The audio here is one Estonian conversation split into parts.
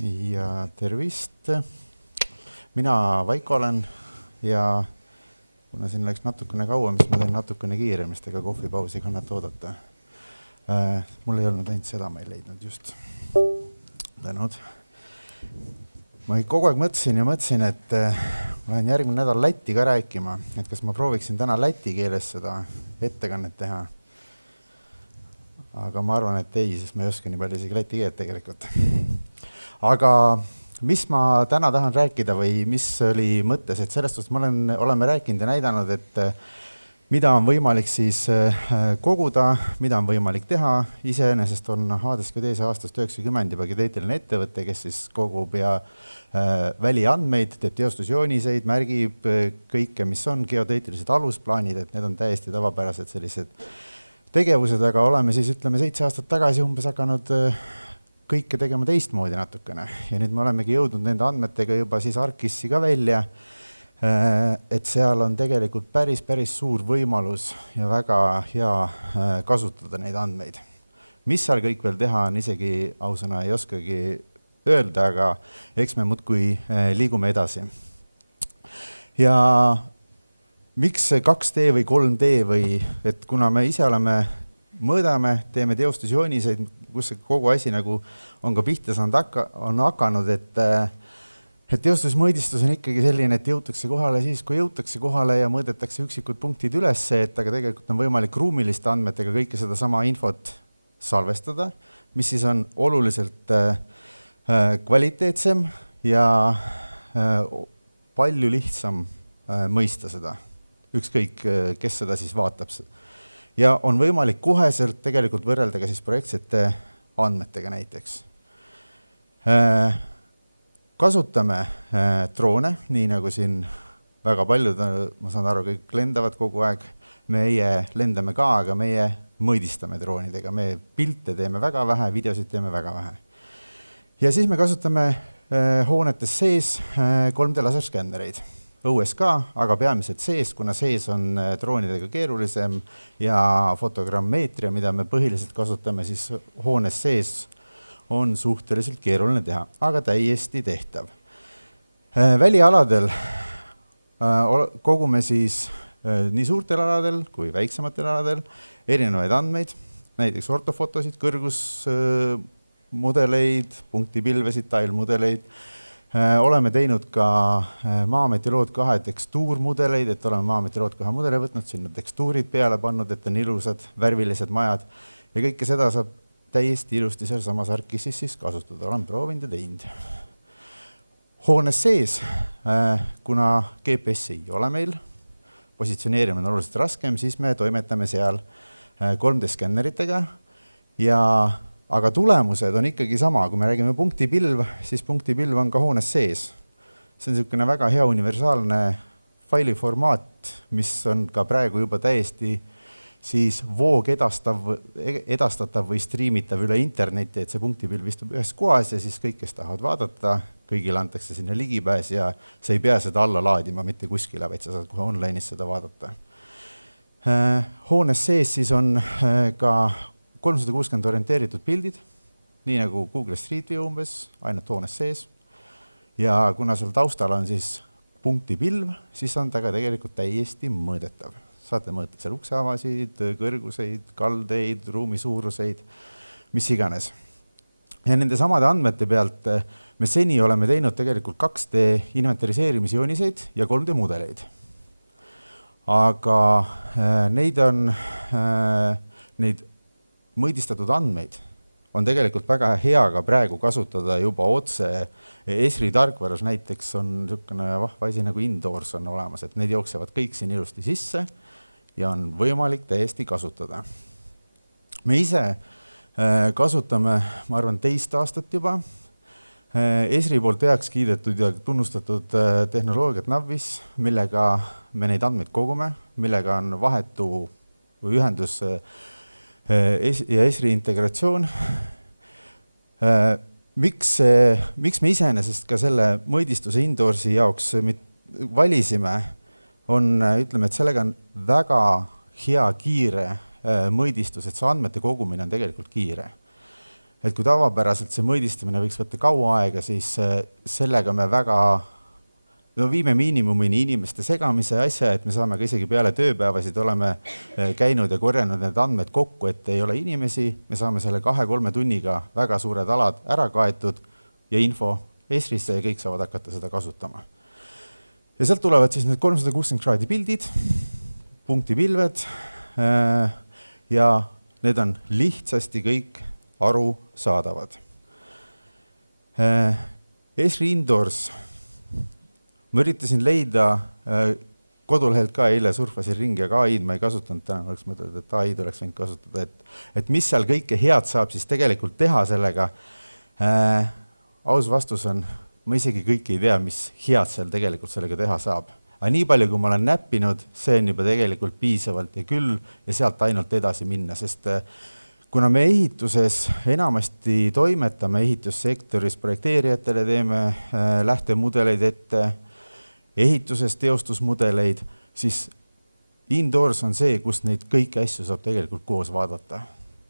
Ja tervist. Mina Vaiko olen ja kuna siin läks natukene kauem, siis ma teen natukene kiiremist, ega kohvipausi kannata oodata. Mul ei olnud ainult seda, ma ei leidnud just. Tänud. Ma kogu aeg mõtlesin, et ma lähen järgmine nädal Lätti ka rääkima, et kas ma prooviksin täna läti keeles seda ettekannet teha. Aga ma arvan, et ei, sest ma ei oska nii palju isegi läti keelt tegelikult. Aga mis ma täna tahan rääkida või mis oli mõttes, et sellest me oleme rääkinud ja näidanud, et mida on võimalik siis koguda, mida on võimalik teha. Iseenesest on HDSQD aastast 90 juba geodeetiline ettevõte, kes siis kogub ja väliandmeid, teeb teostusjooniseid, märgib kõike, mis on geodeetilised alusplaanid, et need on täiesti tavapärased sellised tegevused, aga oleme siis 7 aastat tagasi umbes hakanud kõike tegema teistmoodi natukene. Ja nüüd me olemegi jõudnud nende andmetega juba siis ArcGIS-i ka välja, et seal on tegelikult päris suur võimalus ja väga hea kasutada neid andmeid. Mis seal kõik veel teha on, isegi ausõna ei oskagi öelda, aga eks me muudkui liigume edasi. Ja miks 2D või 3D või, et kuna me ise mõõdame, teeme teostusjooniseid, kus kogu asi nagu on ka pihta saanud, on hakanud, et teostusmõõdistus on ikkagi selline, et jõutakse kohale siis, kui jõutakse kohale ja mõõdetakse üksikud punktid üles, et aga tegelikult on võimalik ruumiliste andmetega kõike seda sama infot salvestada, mis siis on oluliselt kvaliteetsem ja palju lihtsam mõista seda, ükskõik kes seda siis vaatab. Ja on võimalik koheselt tegelikult võrrelda ka siis projektsete andmetega näiteks. Kasutame droone, nii nagu siin väga paljud, ma saan aru, kõik lendavad kogu aeg. Meie lendame ka, aga meie mõõdistame droonidega. Me pilte teeme väga vähe, videosid teeme väga vähe. Ja siis me kasutame hoonetes sees 3D laserskännereid. õues ka, aga peamiselt sees, kuna sees on droonidega keerulisem ja fotogrammeetria, mida me põhiliselt kasutame, siis hoones sees on suhteliselt keeruline teha, aga täiesti tehtav. Välialadel kogume siis nii suurtel aladel kui väiksematel aladel erinevaid andmeid, näiteks ortofotosid, kõrgusmudeleid, punktipilvesid, tailmudeleid. Oleme teinud ka Maa-Meteolood 2 tekstuurmudeleid, et oleme Maa-Meteolood 2 mudele võtnud, sinna tekstuurid peale pannud, et on ilusad, värvilised majad ja kõike seda saab täiesti ilusti seal samas ArcGIS-is siis kasutada. Olen proovinud ja teinud. Hoones sees, kuna GPS ei ole meil, positsioneerimine on oluliselt raskem, siis me toimetame seal 3D-skänneritega aga tulemused on ikkagi sama, kui me räägime punktipilv, siis punktipilv on ka hoones sees. See on niisugune väga hea universaalne failiformaat, mis on ka praegu juba täiesti siis voog edastatav või striimitav üle interneti, et see punktipilv istub ühes kohas ja siis kõik, kes tahavad vaadata, kõigile antakse sinna ligipääs ja sa ei pea seda alla laadima mitte kuskile, vaid sa saad kohe online'is seda vaadata. Hoones sees siis on ka 360 orienteeritud pildid, nii nagu Google Street View umbes, ainult hoones sees. Ja kuna sul taustal on siis punktipilv, siis on ta ka tegelikult täiesti mõõdetav. Saate mõõta seal ukseavasid, kõrguseid, kaldeid, ruumi suuruseid, mis iganes. Ja nende samade andmete pealt me seni oleme teinud tegelikult 2D inventariseerimisjooniseid ja 3D mudeleid. Aga neid mõõdistatud andmeid on tegelikult väga hea ka praegu kasutada juba otse. Esri tarkvaras näiteks on niisugune vahva asi nagu Indoors on olemas, et need jooksevad kõik siin ilusti sisse ja on võimalik täiesti kasutada. Me ise kasutame, ma arvan, 2 aastat juba Esri poolt heaks kiidetud ja tunnustatud tehnoloogiat Navis, millega me neid andmeid kogume, millega on vahetu ühendus ja Esri integratsioon. Miks me iseenesest ka selle mõõdistuse Indoorsi jaoks valisime, ütleme, et sellega on väga hea kiire mõõdistus, et see andmete kogumine on tegelikult kiire. et kui tavapäraselt see mõõdistamine võiks võtta kaua aega, siis sellega me väga viime miinimumini inimeste segamise asja, et me saame ka isegi peale tööpäevasid oleme käinud ja korjanud need andmed kokku, et ei ole inimesi, me saame selle 2-3 tunniga väga suured alad ära kaetud ja info Esrisse ja kõik saavad hakata seda kasutama. Ja sealt tulevad siis need 360 kraadi pildid, punktipilved ja need on lihtsasti kõik arusaadavad. Esri Indoors, ma üritasin leida kodulehelt ka eile surfasin ringi, aga AI-d ma ei kasutanud, täna oleks mõtelnud, et AI-d oleks võinud kasutada, et mis seal kõike head saab siis tegelikult teha sellega. Aus vastus on, ma isegi kõik ei tea, mis head seal tegelikult sellega teha saab. Aga nii palju, kui ma olen näppinud, see on juba tegelikult piisavalt ja küll ja sealt ainult edasi minna, sest kuna me ehituses enamasti toimetame ehitussektoris, projekteerijatele teeme lähtemudeleid ette, ehituses teostusmudeleid, siis Indoors on see, kus neid kõiki asju saab tegelikult koos vaadata.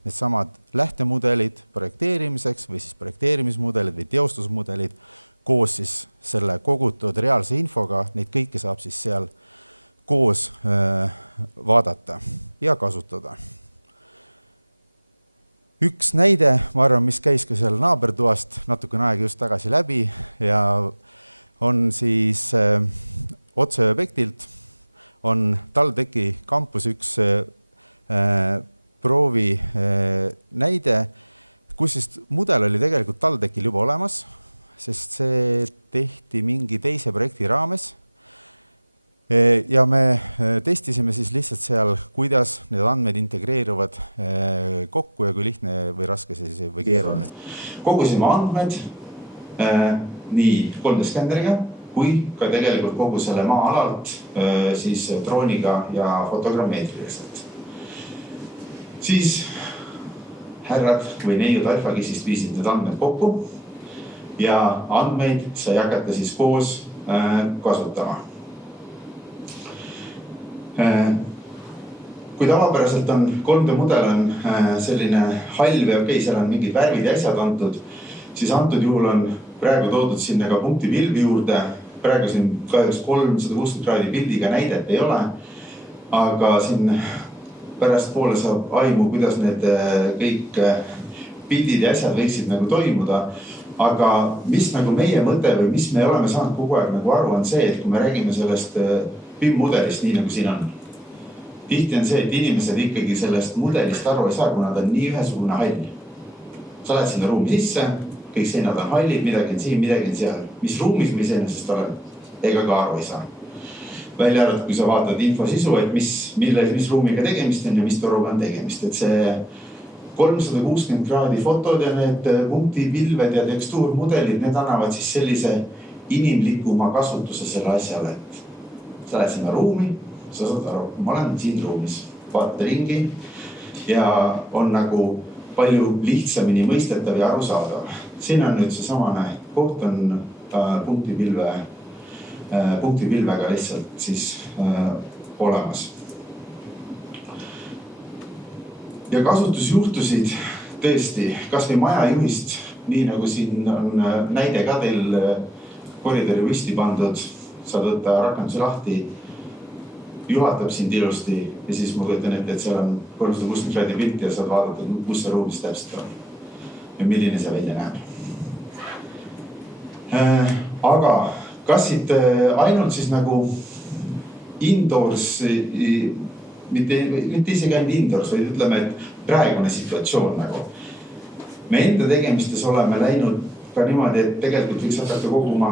Need samad lähtemudelid projekteerimiseks või siis projekteerimismudelid või teostusmudelid koos siis selle kogutud reaalse infoga, neid kõike saab siis seal koos vaadata ja kasutada. Üks näide, ma arvan, mis käis ka seal naabertoast natukene aega just tagasi läbi ja on siis otseobjektilt on TalTechi kampus üks proovi näide, kus siis mudel oli tegelikult TalTechil juba olemas, sest see tehti mingi teise projekti raames ja me testisime siis lihtsalt seal, kuidas need andmed integreeruvad kokku ja kui lihtne või raske see või keeruline. Kogusime andmed nii 3D-skänneriga kui ka tegelikult kogu selle maa-alalt siis drooniga ja fotogrammeetriliselt. Siis härrad või neiud alfakissist viisid need andmed kokku ja andmeid sai hakata siis koos kasutama. Kui tavapäraselt on 3D mudel on selline hall või okei, seal on mingid värvid ja asjad antud, siis antud juhul on praegu toodud sinna ka punktipilvi juurde. Praegu siin kahjuks 360 kraadi pildiga näidet ei ole, aga siin pärast poole saab aimu, kuidas need kõik pildid ja asjad võiksid nagu toimuda. Aga mis nagu meie mõte või mis me oleme saanud kogu aeg nagu aru on see, et kui me räägime sellest BIM-mudelist nii nagu siin on. Tihti on see, et inimesed ikkagi sellest mudelist aru ei saa, kuna ta on nii ühesugune hall. Sa lähed sinna ruumi sisse, kõik seinad on hallid, midagi on siin, midagi on seal. Mis ruumis me iseenesest oleme, ega ka aru ei saa. Välja arvad, kui sa vaatad info sisu, et mis ruumiga tegemist on ja mis toruga on tegemist. Et see 360 kraadi fotod ja need punktipilved ja tekstuurmudelid, need annavad siis sellise inimlikuma kasutuse selle asjale. Et sa lähed sinna ruumi, sa saad aru, ma olen siin ruumis, vaata ringi ja on nagu palju lihtsamini mõistetav ja arusaadav. Siin on nüüd see samane koht on punktipilvega lihtsalt siis olemas. Ja kasutusjuhtusid tõesti, kas või majajuhist, nii nagu siin on näide ka teil koridori visti pandud, saad võtta rakenduse lahti, juhatab sind ilusti ja siis ma kujutan ette, et seal on 360 kraadi pilti ja saad vaadata, kus see ruumis täpselt on ja milline see välja näeb. Aga kas siit ainult siis nagu Indoors, mitte isegi ainult Indoors, vaid ütleme, et praegune situatsioon nagu. Me enda tegemistes oleme läinud ka niimoodi, et tegelikult võiks hakata koguma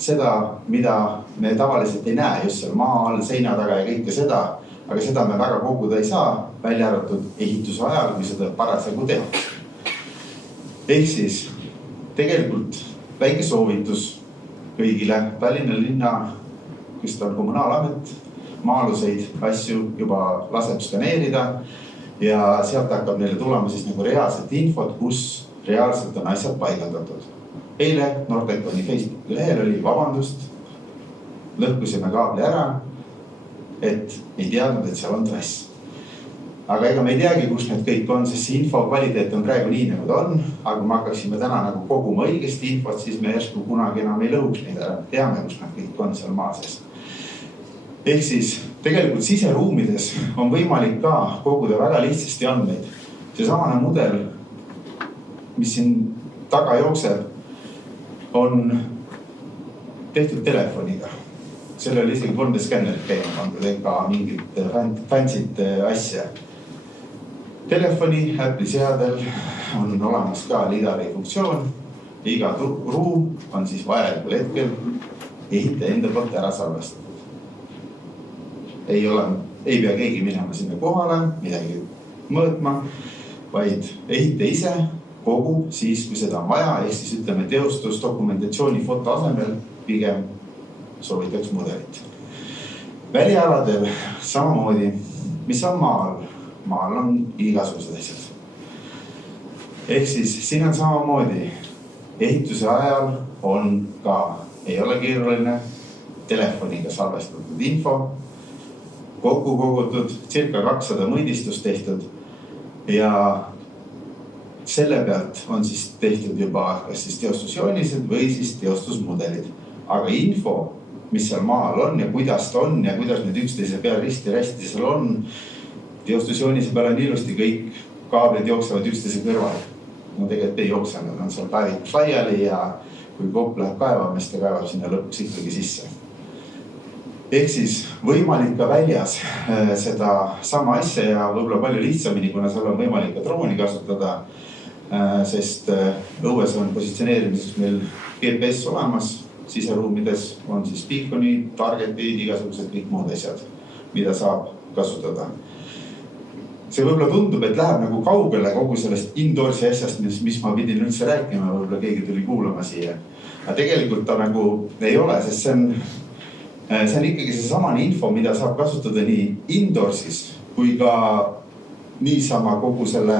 seda, mida me tavaliselt ei näe, just seal maa all, seina taga ja kõike seda, aga seda me väga koguda ei saa, välja arvatud ehituse ajal, kui seda parasjagu teha. Ehk siis tegelikult väike soovitus kõigile Tallinna linna, kus ta on kommunaalamet, maa-aluseid asju juba laseb skaneerida ja sealt hakkab neile tulema siis nagu reaalset infot, kus reaalselt on asjad paigaldatud. Eile Nordeconi Facebooki lehel oli vabandust, lõhkusime kaabli ära, et ei teadnud, et seal on trass. aga ega me ei teagi, kus need kõik on, sest see info kvaliteet on praegu nii, nagu ta on. Aga kui me hakkaksime täna nagu koguma õigesti infot, siis me järsku kunagi enam ei lõhuks neid ära. Teame, kus nad kõik on seal maa sees. Ehk siis tegelikult siseruumides on võimalik ka koguda väga lihtsasti andmeid. See samane mudel, mis siin taga jookseb, on tehtud telefoniga. Selle oli isegi 3D skännerit käinud, on ka mingit fancy't asja. Telefoni, Apple'i seadel on olemas ka lidari funktsioon. Iga ruum on siis vajalikul hetkel ehitaja enda poolt ära salvestatud. Ei pea keegi minema sinna kohale, midagi mõõtma, vaid ehitaja ise kogu siis, kui seda on vaja, ehk siis ütleme teostus, dokumentatsiooni foto asemel pigem soovitaks mudelit. Välialadel samamoodi, mis on maal? Maal on igasugused asjad. Ehk siis siin on samamoodi, ehituse ajal on ka, ei ole keeruline, telefoniga salvestatud info, kokku kogutud, circa 200 mõõdistust tehtud ja selle pealt on siis tehtud juba kas siis teostusjoonised või siis teostusmudelid. Aga info, mis seal maal on ja kuidas ta on ja kuidas need üksteise peal risti-rästi seal on, teostusjoonise peal on ilusti kõik kaablid jooksevad üksteise kõrval. No tegelikult ei jookse, nad on seal päevikus laiali ja kui kopp läheb kaevama, siis ta kaevab sinna lõpuks ikkagi sisse. Ehk siis võimalik ka väljas seda sama asja ja võib-olla palju lihtsamini, kuna seal on võimalik ka drooni kasutada, sest õues on positsioneerimises meil GPS olemas, siseruumides on siis beaconid, targetid, igasugused kõik muud asjad, mida saab kasutada. See võib-olla tundub, et läheb nagu kaugele kogu sellest indoorsi asjast, mis ma pidin üldse rääkima, võib-olla keegi tuli kuulama siia. Aga tegelikult ta nagu ei ole, sest see on ikkagi see samane info, mida saab kasutada nii indoorsis kui ka niisama kogu selle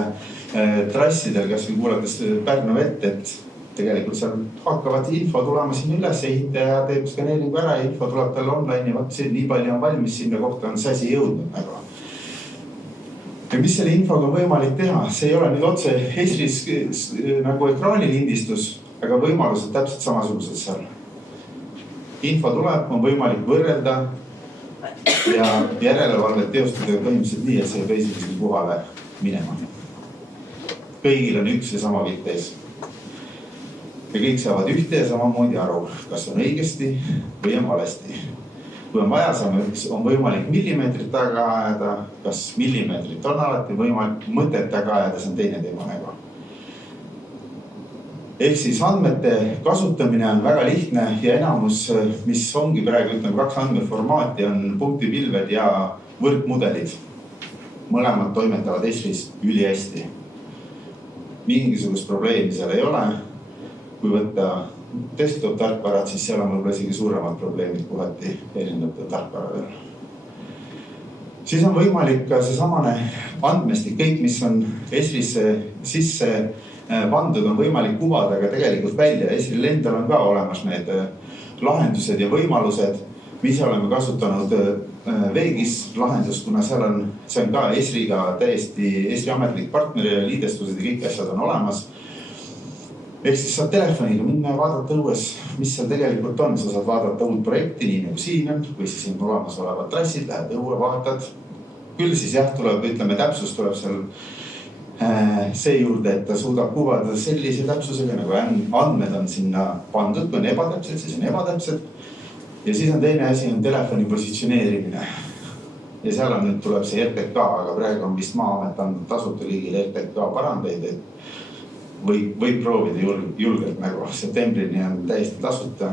trassidel, kas või kuulates Pärnu vett, et tegelikult seal hakkavad info tulema siin üles, ehitaja teeb skaneeringu ära, info tuleb talle online ja vaat nii palju on valmis, sinna kohta on see asi jõudnud nagu. Ja mis selle infoga on võimalik teha? See ei ole nüüd otse Esris nagu ekraanilindistus, aga võimalused täpselt samasugused seal. Info tuleb, on võimalik võrrelda ja järelevalvet teostada põhimõtteliselt nii, et see teisele kohale minema. Kõigil on üks ja sama pilt ees. Ja kõik saavad ühte ja samamoodi aru, kas on õigesti või on valesti. Kui on vaja, on võimalik millimeetrit taga ajada, kas millimeetrit on alati võimalik mõtet taga ajada, see on teine teema nagu. Ehk siis andmete kasutamine on väga lihtne ja enamus, mis ongi praegu 2 andmeformaati, on punktipilved ja võrkmudelid. Mõlemad toimetavad Esris ülihästi. Mingisugust probleemi seal ei ole. Kui võtta desktop tarkvarad, siis seal on võib-olla isegi suuremad probleemid kohati erinevatel tarkvaradel. Siis on võimalik ka see samane andmestik, kõik, mis on Esrisse sisse pandud, on võimalik kuvada ka tegelikult välja. Esril endal on ka olemas need lahendused ja võimalused, mis oleme kasutanud Veegis lahendust, kuna see on ka Esriga täiesti Esri ametlik partner ja liidestused ja kõik asjad on olemas. Ehk siis saab telefoniga minna ja vaadata õues, mis seal tegelikult on. Sa saad vaadata uut projekti, nii nagu siin on, kui siis on olemas olevad trassid, lähed õue, vaatad. Küll siis jah, tuleb, ütleme, täpsus tuleb seal see juurde, et ta suudab kuvada sellise täpsusega, nagu andmed on sinna pandud, kui on ebatäpsed, siis on ebatäpsed. Ja siis on teine asi, on telefoni positsioneerimine. Ja seal on nüüd tuleb see RTK, aga praegu on vist Maa-amet on tasuta kõigile RTK parandeid, võib proovida julgelt nagu septembrini on täiesti tasuta.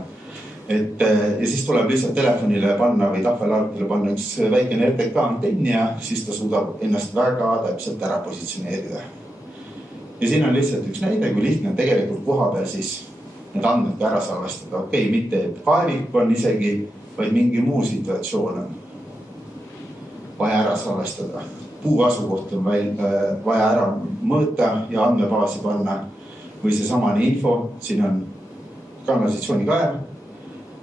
Ja siis tuleb lihtsalt telefonile panna või tahvelaartile panna üks väikene RTK antenn ja siis ta suudab ennast väga täpselt ära positsioneerida. Ja siin on lihtsalt üks näide, kui lihtne tegelikult koha peal siis need andmed ära salvestada. Okei, mitte et kaevik on isegi, vaid mingi muu situatsioon on vaja ära salvestada. Puu asukoht on vaja ära mõõta ja andmebaasi panna või see samane info, siin on kanalisatsiooni kaev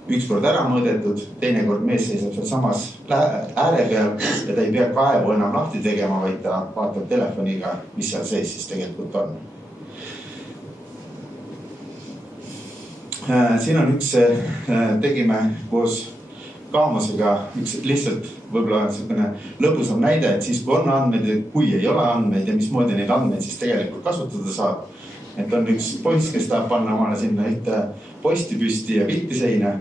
ükskord ära mõõdetud, teinekord mees seisab seal samas ääre peal ja ta ei pea kaevu enam lahti tegema, vaid ta vaatab telefoniga, mis seal sees siis tegelikult on. Siin on üks, tegime koos Kaamosega üks lihtsalt võib-olla niisugune lõbusam näide, et siis kui on andmeid, kui ei ole andmeid ja mismoodi neid andmeid siis tegelikult kasutada saab. Et on üks poiss, kes tahab panna omale sinna ühte posti püsti ja pilti seina.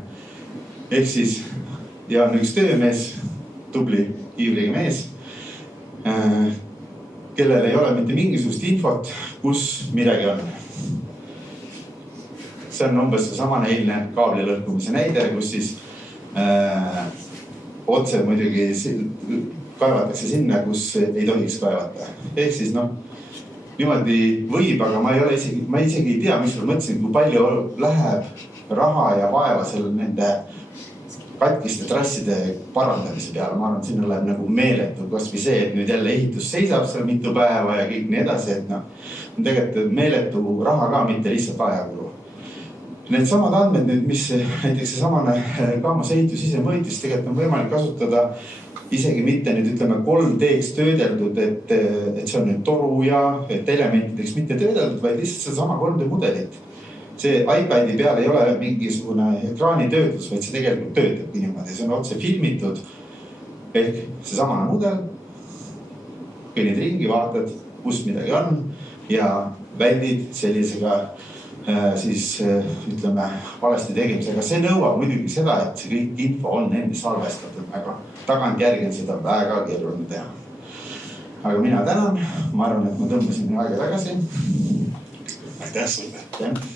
Ehk siis, ja on üks töömees, tubli kiivriga mees, kellel ei ole mitte mingisugust infot, kus midagi on. See on umbes seesama eilne kaabli lõhkumise näide, kus siis otse muidugi kaevatakse sinna, kus ei tohiks kaevata. Ehk siis niimoodi võib, aga ma isegi ei tea, mis ma mõtlesin, kui palju läheb raha ja vaeva selle nende katkiste trasside parandamise peale. Ma arvan, sinna läheb nagu meeletu, kas või see, et nüüd jälle ehitus seisab seal mitu päeva ja kõik nii edasi, et on tegelikult meeletu raha ka, mitte lihtsalt ajakulu. Need samad andmed nüüd, mis näiteks see samane Kaamose ehitus ise mõõtis, tegelikult on võimalik kasutada isegi mitte nüüd ütleme 3D-ks töödeldud, et see on nüüd toru ja et elementideks mitte töödeldud, vaid lihtsalt see sama 3D mudelit. See iPadi peal ei ole mingisugune ekraani töötlus, vaid see tegelikult töötab niimoodi. See on otse filmitud. Ehk see samane mudel, kõnnid ringi, vaatad, kus midagi on ja väldid sellisega siis ütleme valesti tegemisega. See nõuab muidugi seda, et see kõik info on endis salvestatud, aga tagantjärgi on seda väga keeruline teha. Aga mina tänan, ma arvan, et ma tõmbasin aega tagasi. Aitäh sulle!